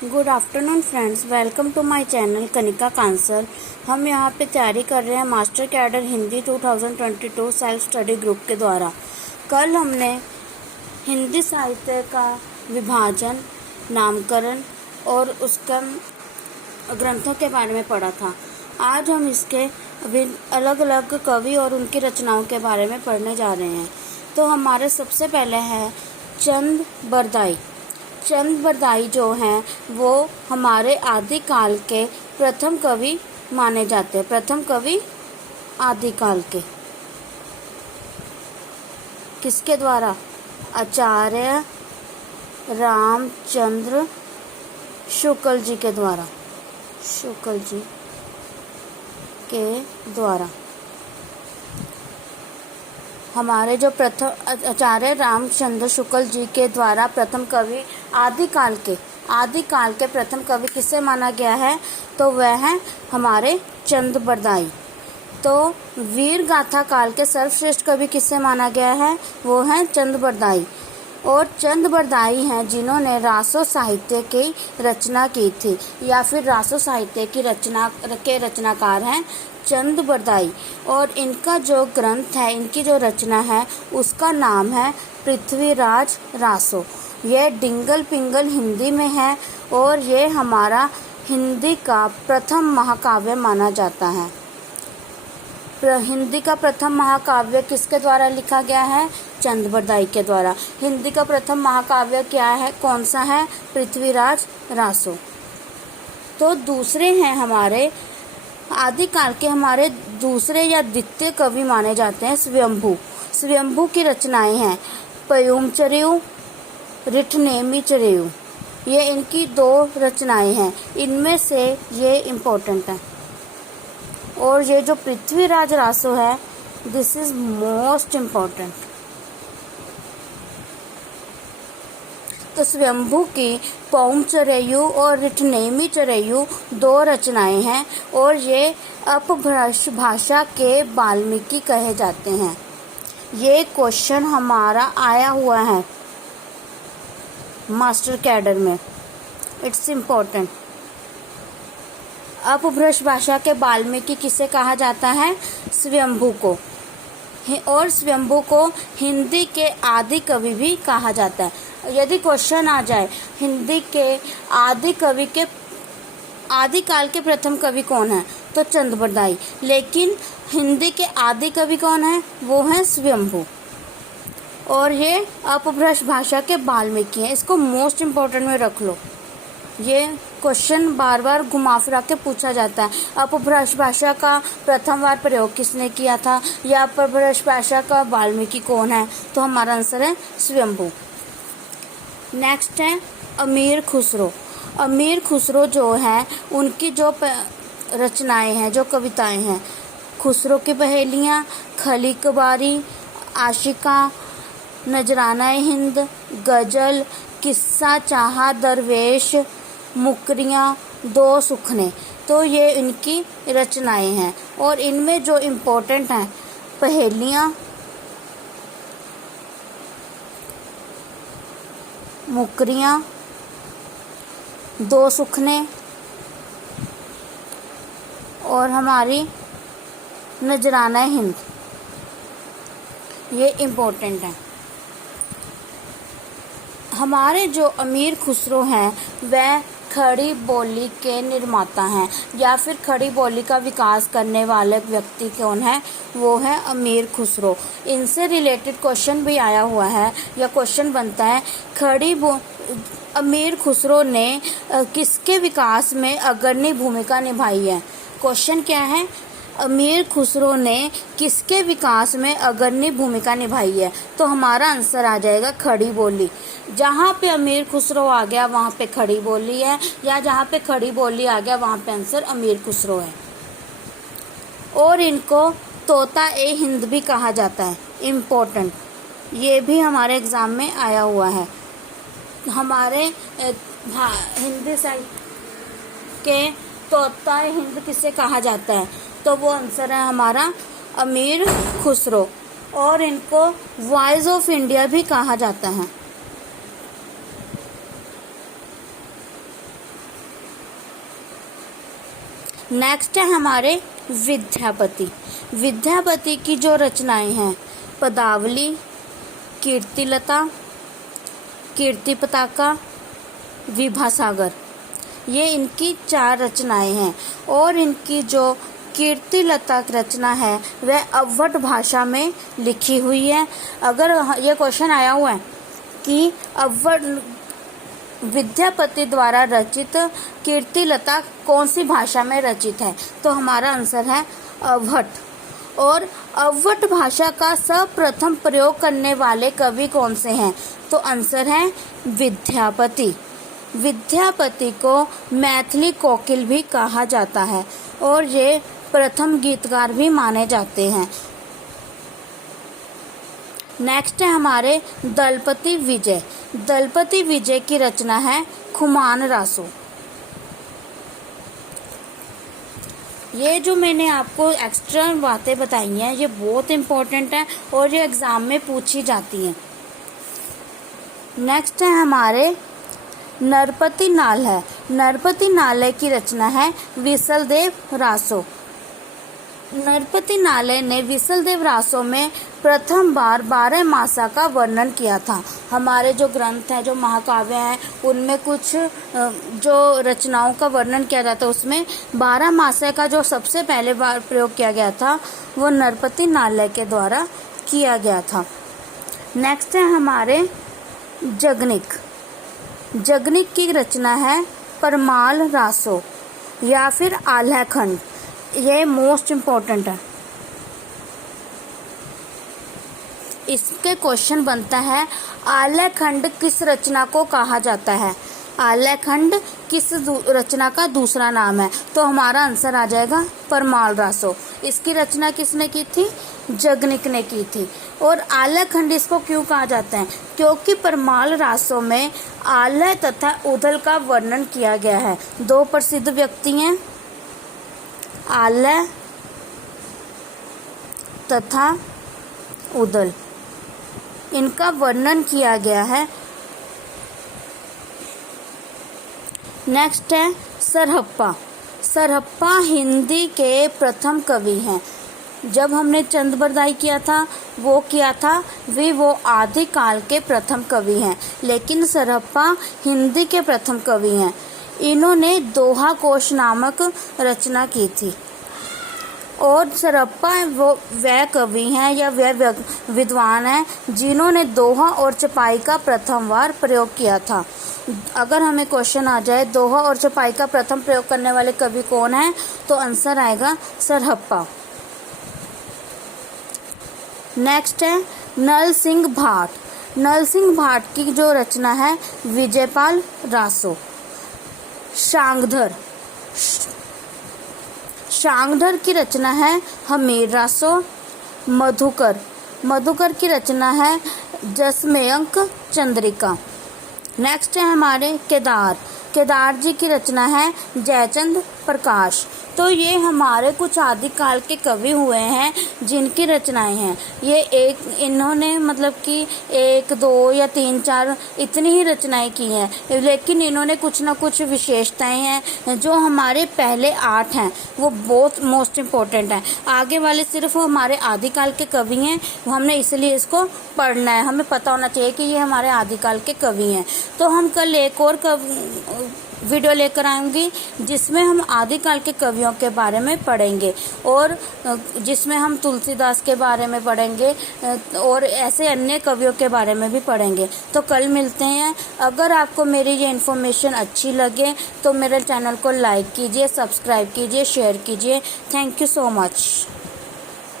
Good afternoon friends, welcome to my channel Kanika Kansal. हम यहाँ पे तैयारी कर रहे हैं master cadre Hindi 2022 self study group के द्वारा। कल हमने हिंदी साहित्य का विभाजन, नामकरण और उसका ग्रंथों के बारे में पढ़ा था। आज हम इसके अलग अलग कवि और उनकी रचनाओं के बारे में पढ़ने जा रहे हैं। तो हमारे सबसे पहले है चंद बरदाई। चंद बरदाई जो हैं वो हमारे आदिकाल के प्रथम कवि माने जाते हैं। प्रथम कवि आदिकाल के किसके द्वारा? आचार्य रामचंद्र शुक्ल जी के द्वारा। शुक्ल जी के द्वारा हमारे जो प्रथम आचार्य रामचंद्र शुक्ल जी के द्वारा प्रथम कवि आदिकाल के प्रथम कवि किसे माना गया है? तो वह है हमारे चंद बरदाई। तो वीर गाथा काल के सर्वश्रेष्ठ कवि किसे माना गया है? वो है चंद बरदाई। और चंद बरदाई हैं जिन्होंने रासो साहित्य की रचना की थी, या फिर रासो साहित्य की रचना के रचनाकार हैं चंद बरदाई। और इनका जो ग्रंथ है, इनकी जो रचना है, उसका नाम है पृथ्वीराज रासो। ये डिंगल पिंगल हिंदी में है और ये हमारा हिंदी का प्रथम महाकाव्य माना जाता है। हिंदी का प्रथम महाकाव्य किसके द्वारा लिखा गया है? चंद बरदाई के द्वारा। हिंदी का प्रथम महाकाव्य क्या है, कौन सा है? पृथ्वीराज रासो। तो दूसरे हैं हमारे आदिकाल के हमारे दूसरे या द्वितीय कवि माने जाते हैं स्वयंभू। स्वयंभू की रचनाएं हैं पयुमचरेयु, रिठनेमिचरेयु। ये इनकी दो रचनाएं हैं, इनमें से ये इम्पोर्टेंट है। और ये जो पृथ्वीराज रासो है, दिस इज मोस्ट इम्पोर्टेंट। तो स्वयंभू की पौमचरेयु और रिठनेमिचरेयु दो रचनाएं हैं और ये अपभ्रंश भाषा के वाल्मीकि कहे जाते हैं। ये क्वेश्चन हमारा आया हुआ है मास्टर कैडर में, इट्स इम्पोर्टेंट। अपभ्रंश भाषा के वाल्मीकि किसे कहा जाता है? स्वयंभू को। और स्वयंभू को हिंदी के आदि कवि भी कहा जाता है। यदि क्वेश्चन आ जाए हिंदी के आदि कवि के आदिकाल के प्रथम कवि कौन है, तो चंद बरदाई। लेकिन हिंदी के आदि कवि कौन है? वो है स्वयंभू। और ये अपभ्रंश भाषा के वाल्मीकि हैं। इसको मोस्ट इम्पोर्टेंट में रख लो। ये क्वेश्चन बार बार घुमा फिरा के पूछा जाता है। अपभ्रंश भाषा का प्रथम बार प्रयोग किसने किया था, या अपभ्रंश भाषा का वाल्मीकि कौन है? तो हमारा आंसर है स्वयंभू। नेक्स्ट है अमीर खुसरो। अमीर खुसरो जो है, उनकी जो रचनाएं हैं, जो कविताएं हैं, खुसरो की पहेलियाँ, खली कबारी, आशिका, नजराना हिंद, गजल, किस्सा चाहा दरवेश, मुकरियाँ, दो सुखने। तो ये इनकी रचनाएं हैं और इनमें जो इम्पोर्टेंट हैं पहेलियाँ, मुकरियाँ, दो सुखने और हमारी नजराना हिंद, ये इम्पोर्टेंट है। हमारे जो अमीर खुसरो हैं वह खड़ी बोली के निर्माता हैं, या फिर खड़ी बोली का विकास करने वाले व्यक्ति कौन है? वो है अमीर खुसरो। इनसे रिलेटेड क्वेश्चन भी आया हुआ है, या क्वेश्चन बनता है अमीर खुसरो ने किसके विकास में अग्रणी भूमिका निभाई है? क्वेश्चन क्या है? अमीर खुसरो ने किसके विकास में अग्रणी भूमिका निभाई है? तो हमारा आंसर आ जाएगा खड़ी बोली। जहाँ पे अमीर खुसरो आ गया वहाँ पे खड़ी बोली है, या जहाँ पे खड़ी बोली आ गया वहाँ पे आंसर अमीर खुसरो है। और इनको तोता ए हिंद भी कहा जाता है, इम्पोर्टेंट। ये भी हमारे एग्जाम में आया हुआ है। हमारे हिंदी साहित्य के तोता ए हिंद किसे कहा जाता है? तो वो आंसर है हमारा अमीर खुसरो। और इनको वॉइस ऑफ इंडिया भी कहा जाता है। नेक्स्ट है हमारे विद्यापति। विद्यापति की जो रचनाएं हैं पदावली, कीर्तिलता, कीर्ति पताका, विभासागर, ये इनकी 4 रचनाएं हैं। और इनकी जो कीर्तिलता रचना है वह अवध भाषा में लिखी हुई है। अगर ये क्वेश्चन आया हुआ है कि अवध विद्यापति द्वारा रचित कीर्तिलता कौन सी भाषा में रचित है, तो हमारा आंसर है अवध। और अवध भाषा का सर्वप्रथम प्रयोग करने वाले कवि कौन से हैं, तो आंसर है विद्यापति। विद्यापति को मैथिली कोकिल भी कहा जाता है और ये प्रथम गीतकार भी माने जाते हैं। नेक्स्ट है हमारे दलपति विजय। दलपति विजय की रचना है खुमान रासो। ये जो मैंने आपको एक्स्ट्रा बातें बताई हैं ये बहुत इम्पोर्टेंट है और ये एग्जाम में पूछी जाती हैं। नेक्स्ट है हमारे नरपति नालय। नरपति नालय की रचना है विसलदेव रासो। नरपति नालय ने विसलदेव रासो में प्रथम बार 12 मासा का वर्णन किया था। हमारे जो ग्रंथ हैं, जो महाकाव्य हैं, उनमें कुछ जो रचनाओं का वर्णन किया जाता है उसमें 12 मासा का जो सबसे पहले बार प्रयोग किया गया था वो नरपति नालय के द्वारा किया गया था। नेक्स्ट है हमारे जगनिक। जगनिक की रचना है परमाल रासो या फिर आल्हखंड। ये मोस्ट इम्पोर्टेंट है। इसके क्वेश्चन बनता है आल्हखंड किस रचना को कहा जाता है। आल्हखंड किस रचना का दूसरा नाम है, तो हमारा आंसर आ जाएगा परमाल रासो। इसकी रचना किसने की थी, जगनिक ने की थी। और आल्हखंड इसको क्यों कहा जाता है, क्योंकि परमाल रासो में आल्ह तथा उदल का वर्णन किया गया है। 2 प्रसिद्ध व्यक्ति हैं, आल्ह तथा उदल, इनका वर्णन किया गया है। नेक्स्ट है सरहप्पा। सरहप्पा हिंदी के प्रथम कवि हैं। जब हमने चंद बरदाई किया था वो आदिकाल के प्रथम कवि हैं, लेकिन सरहप्पा हिंदी के प्रथम कवि हैं। इन्होंने दोहा कोश नामक रचना की थी। और सरहप्पा वह कवि हैं या वह विद्वान हैं जिन्होंने दोहा और चपाई का प्रथम बार प्रयोग किया था। अगर हमें क्वेश्चन आ जाए दोहा और चपाई का प्रथम प्रयोग करने वाले कवि कौन हैं, तो आंसर आएगा सरहप्पा। नेक्स्ट है नल सिंह भाट। नल सिंह भाट की जो रचना है विजयपाल रासो। शांगधर। शांगधर की रचना है हमीर रासो। मधुकर। मधुकर की रचना है जसमयंक चंद्रिका। नेक्स्ट है हमारे केदार। केदार जी की रचना है जयचंद प्रकाश। तो ये हमारे कुछ आदिकाल के कवि हुए हैं जिनकी रचनाएं हैं। ये इन्होंने मतलब कि 1, 2 या 3, 4 इतनी ही रचनाएं की हैं, लेकिन इन्होंने कुछ ना कुछ विशेषताएं हैं। जो हमारे पहले 8 हैं वो बहुत मोस्ट इम्पोर्टेंट हैं। आगे वाले सिर्फ हमारे आदिकाल के कवि हैं, हमने इसलिए इसको पढ़ना है। हमें पता होना चाहिए कि ये हमारे आदिकाल के कवि हैं। तो हम कल एक और वीडियो लेकर आऊंगी जिसमें हम आदिकाल के कवियों के बारे में पढ़ेंगे और जिसमें हम तुलसीदास के बारे में पढ़ेंगे और ऐसे अन्य कवियों के बारे में भी पढ़ेंगे। तो कल मिलते हैं। अगर आपको मेरी ये इन्फॉर्मेशन अच्छी लगे तो मेरे चैनल को लाइक कीजिए, सब्सक्राइब कीजिए, शेयर कीजिए। Thank you so much.